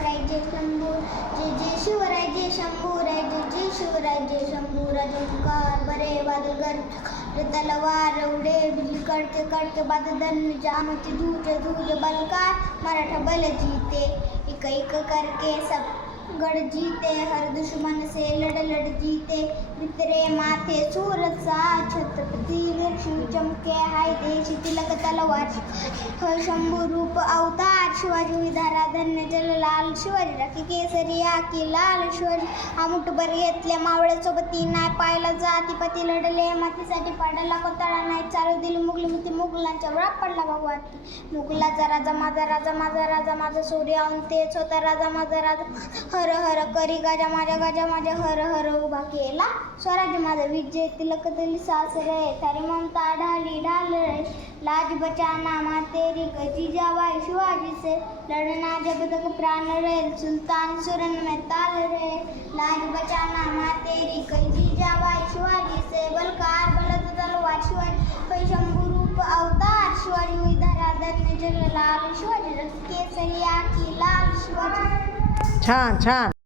शिवराय जय शंभू, जय जय शिवराय जय शंभूराय, जय जय शिवराय जय शंभूराय. ओंकार बरे बादल तलवार उडे बिजली कड़के कड़के बादल धन जामती धूज धूज बलकार मराठा बल जीते. एक एक करके सब गढ़ जीते, हर दुश्मन से लड़ लड़ जीते. मित्रे माथे सूरज सा छत्रपती वीर शिव चमके हाय देश तिलक तलवार. शंभू रूप अवतार शिवाजी विधारा धन्य जललाल. शिवाजी राखी केसरिया की लाल. शिवाजी मुठभर घेतले मावळे सोबती नाही पाहिला जातीपती लढले मातीसाठी पाडाला कोताळा नाही चालू दिली मुघली मुती मुघलांच्या वळात पडला भगवान. मुघलाचा राजा माझा राजा माझा राजा माझा सूर्य अंतेच होता राजा माझा राजा. हर हर करी गाजा माझ्या हर हर उभा केला स्वराज्य माझा. विजय तिलक दिली सासरे थारी ममता ढाली ढाल रे. लाज बचाना माँ तेरी जीजाबाई शिवाजी से लड़ना जब तक प्राण रे. सुल्तान सुरन में ताल रे. लाज बचाना माँ तेरी जीजाबाई शिवाजी से बलकार बलद तलवार शिवाजी. शंभू रूप अवतार शिवाजी विधारा धन्य जललाल. शिवाजी रक्त केसरिया की लाल. शिवाजी छान छान.